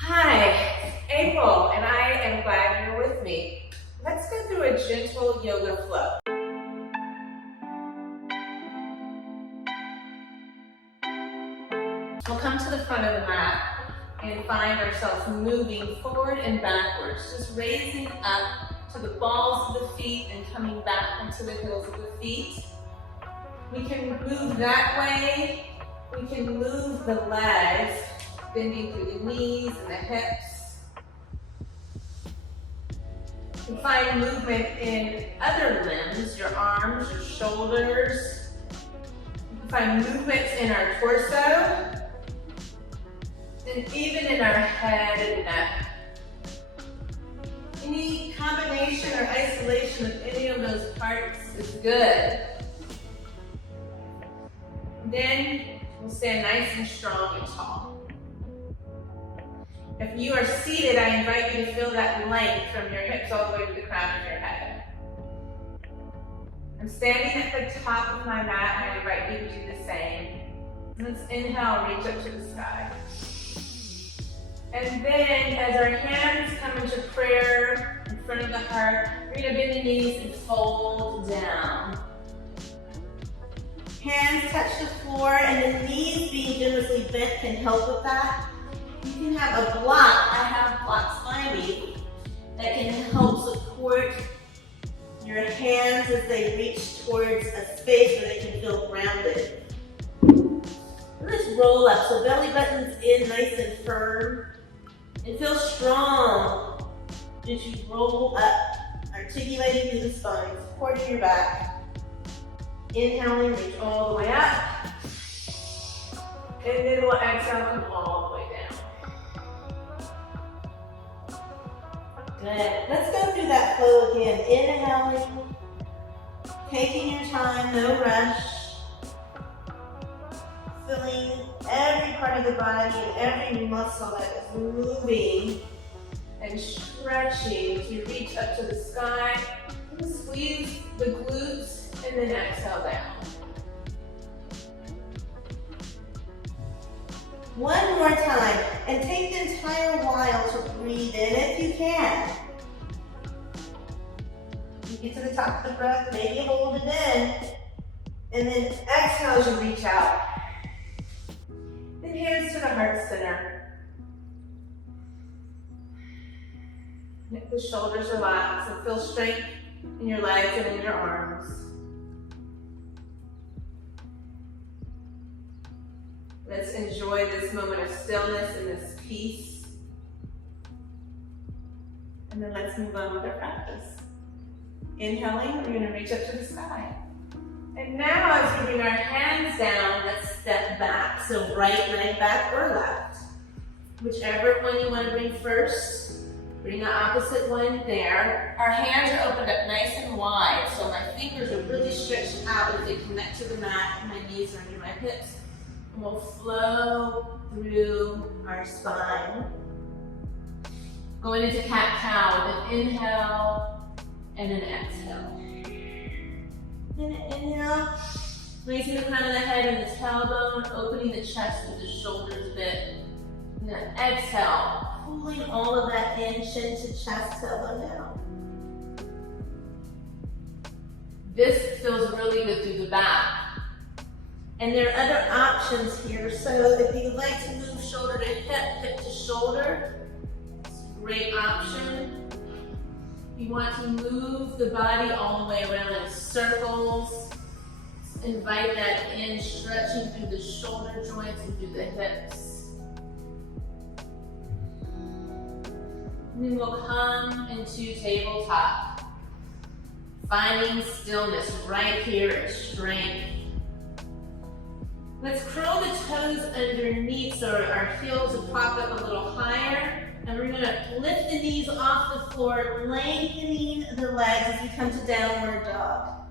Hi, April, and I am glad you're with me. Let's go through a gentle yoga flow. We'll come to the front of the mat and find ourselves moving forward and backwards, just raising up to the balls of the feet and coming back into the heels of the feet. We can move that way. We can move the legs, bending through the knees and the hips. You can find movement in other limbs, your arms, your shoulders. You can find movements in our torso, and even in our head and neck. Any combination or isolation of any of those parts is good. Then we'll stand nice and strong and tall. If you are seated, I invite you to feel that length from your hips all the way to the crown of your head. I'm standing at the top of my mat, and I invite you to do the same. Let's inhale, reach up to the sky. And then, as our hands come into prayer in front of the heart, we're going to bend the knees and fold down. Hands touch the floor, and the knees being generously bent can help with that. You can have a block. I have blocks by me that can help support your hands as they reach towards a space where they can feel grounded. Let's roll up. So belly button's in nice and firm. And feel strong as you roll up, articulating through the spine, supporting your back. Inhaling, reach all the way up. And then we'll exhale, come all the way down. Good. Let's go through that flow again. Inhaling, taking your time, no rush. Feeling every part of the body and every muscle that is moving and stretching as you reach up to the sky. Squeeze the glutes and then exhale down. One more time, and take the entire while to breathe in if you can. You get to the top of the breath, maybe hold it in, and then exhale as you reach out. Then hands to the heart center. Let the shoulders relax and feel strength in your legs and in your arms. Let's enjoy this moment of stillness and this peace. And then let's move on with our practice. Inhaling, we're going to reach up to the sky. And now as we bring our hands down, let's step back. So right leg back or left. Whichever one you want to bring first. Bring the opposite one there. Our hands are opened up nice and wide, so my fingers are really stretched out as they connect to the mat. My knees are under my hips. And we'll flow through our spine. Going into cat-cow with an inhale and an exhale. And an inhale, raising the crown of the head and the tailbone, opening the chest with the shoulders a bit. And then exhale, pulling all of that in, chin to chest, tailbone down. This feels really good through the back. And there are other options here. So if you'd like to move shoulder to hip, hip to shoulder, it's a great option. You want to move the body all the way around in circles. Invite that in, stretching through the shoulder joints and through the hips. And then we'll come into tabletop, finding stillness right here at strength. Let's curl the toes underneath so our heels will pop up a little higher. And we're going to lift the knees off the floor, lengthening the legs as we come to downward dog.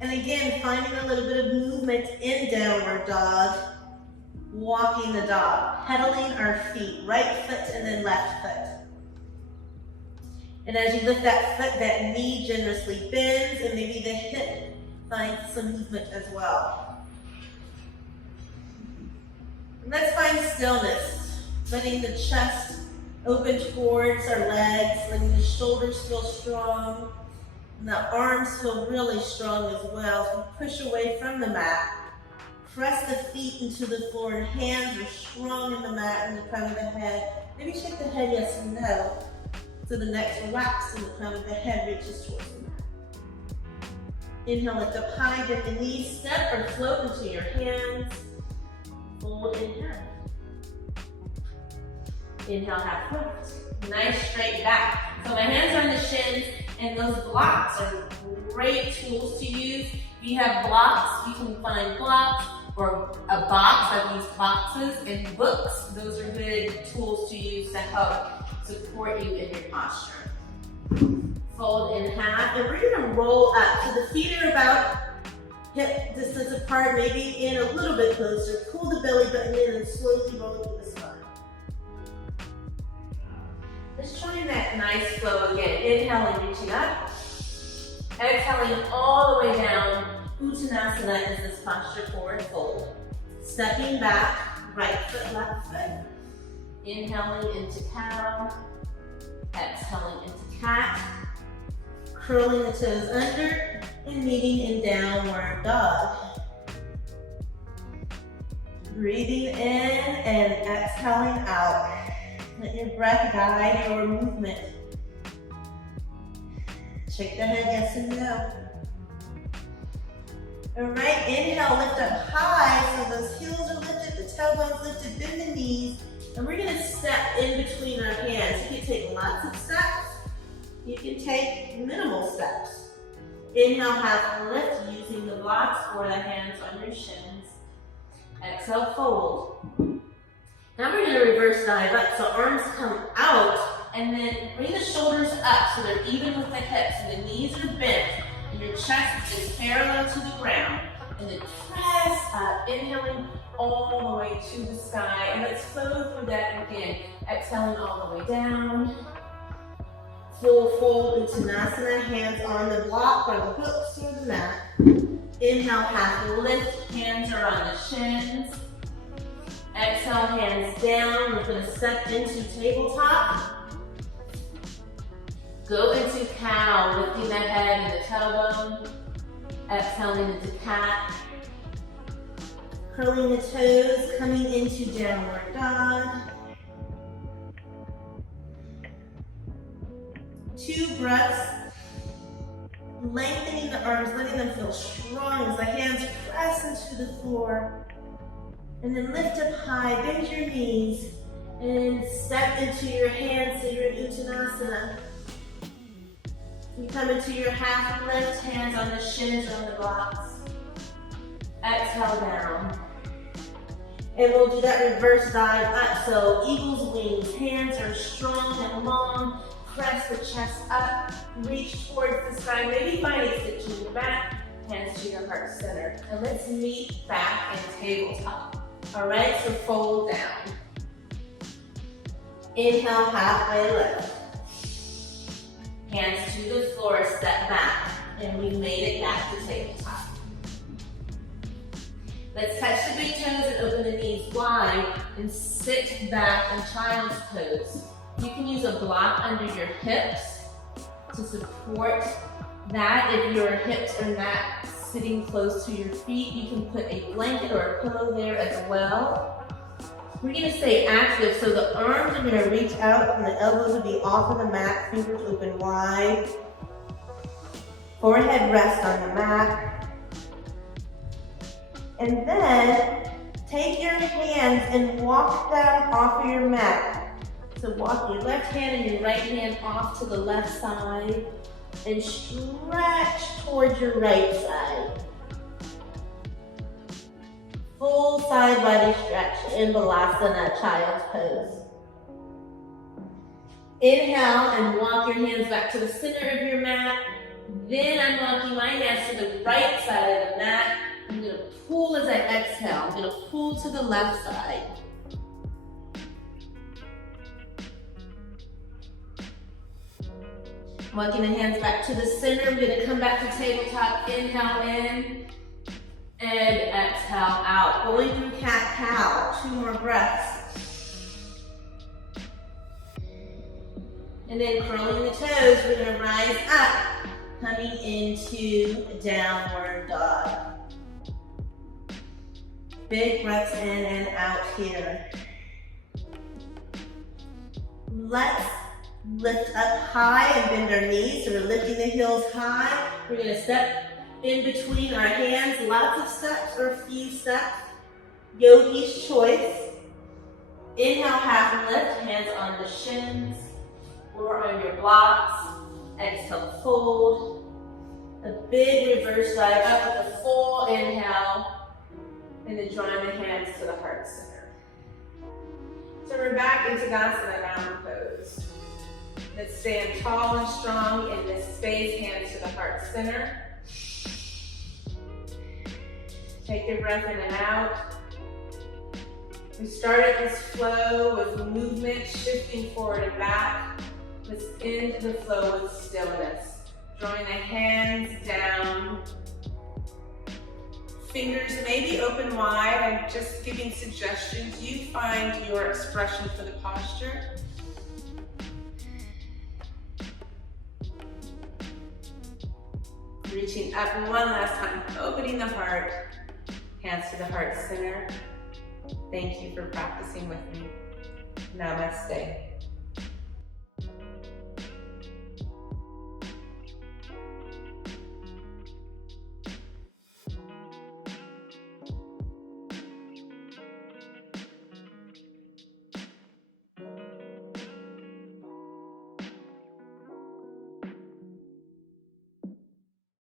And again, finding a little bit of movement in downward dog, walking the dog, pedaling our feet, right foot and then left foot. And as you lift that foot, that knee generously bends, and maybe the hip finds some movement as well. And let's find stillness. letting the chest open towards our legs, letting the shoulders feel strong, and the arms feel really strong as well. So push away from the mat. Press the feet into the floor, and hands are strong in the mat and the crown of the head. Maybe shake the head yes and no. So the neck's relaxed and the crown of the head reaches towards the mat. Inhale, lift up high, bend the knees, step or float into your hands. Fold in half. Inhale, half lift. Nice straight back. So my hands are on the shins, and those blocks are great tools to use. If you have blocks, you can find blocks or a box. I've used boxes and books. Those are good tools to use to help support you in your posture. Fold in half, and we're gonna roll up. So the feet are about hip distance apart, maybe in a little bit closer. Pull the belly button in and slowly roll through the spine. Let's try that nice flow again. Inhaling, reaching up. Exhaling all the way down. Uttanasana is this posture, forward fold. Stepping back, right foot, left foot. Inhaling into cow. Exhaling into cat. Curling the toes under and meeting in downward dog. Breathing in and exhaling out. Let your breath guide your movement. Shake the head yes and no. All right, inhale, lift up high, so those heels are lifted, the tailbone's lifted, bend the knees, and we're gonna step in between our hands. You can take lots of steps, you can take minimal steps. Inhale, half lift, using the blocks or the hands on your shins. Exhale, fold. Now we're gonna reverse dive up, so arms come out, and then bring the shoulders up so they're even with the hips, and the knees are bent. And your chest is parallel to the ground. And then press up, inhaling all the way to the sky. And let's flow through that again. Exhaling all the way down. Full fold, Uttanasana, hands on the block or the hooks or the mat. Inhale, half lift, hands are on the shins. Exhale, hands down. We're gonna step into tabletop. Go into cow, lifting the head and the tailbone. Exhaling into cat. Curling the toes, coming into downward dog. 2 breaths. Lengthening the arms, letting them feel strong as the hands press into the floor. And then lift up high, bend your knees, and step into your hands so you're in Uttanasana. You come into your half lift, hands on the shins or on the blocks. Exhale down. And we'll do that reverse dive up. So eagle's wings, hands are strong and long. Press the chest up, reach towards the sky. Maybe find a stitch in your back, hands to your heart center. And let's meet back in tabletop. All right, so fold down. Inhale, halfway lift. Hands to the floor, step back, and we made it back to tabletop. Let's touch the big toes and open the knees wide and sit back in child's pose. You can use a block under your hips to support that. If your hips are not sitting close to your feet, you can put a blanket or a pillow there as well. We're gonna stay active, so the arms are gonna reach out and the elbows will be off of the mat, fingers open wide. Forehead rest on the mat. And then take your hands and walk them off of your mat. So walk your left hand and your right hand off to the left side and stretch towards your right side. Full side body stretch in Balasana, child's pose. Inhale and walk your hands back to the center of your mat. Then I'm walking my hands to the right side of the mat. I'm gonna pull as I exhale. I'm gonna pull to the left side. Walking the hands back to the center. I'm gonna come back to tabletop. Inhale in. And exhale out. Going through cat-cow. 2 more breaths. And then curling the toes, we're gonna rise up, coming into downward dog. Big breaths in and out here. Let's lift up high and bend our knees. So we're lifting the heels high. We're gonna step in between our hands, lots of steps or a few steps. Yogi's choice. Inhale, half lift, hands on the shins or on your blocks. Exhale, fold. A big reverse dive up with a full inhale, and then drawing the hands to the heart center. So we're back into Tadasana mountain pose. Let's stand tall and strong in this space, hands to the heart center. Take your breath in and out. We started this flow with movement, shifting forward and back. Let's end the flow with stillness. Drawing the hands down. Fingers maybe open wide. I'm just giving suggestions. You find your expression for the posture. Reaching up one last time, opening the heart. Hands to the heart center. Thank you for practicing with me. Namaste.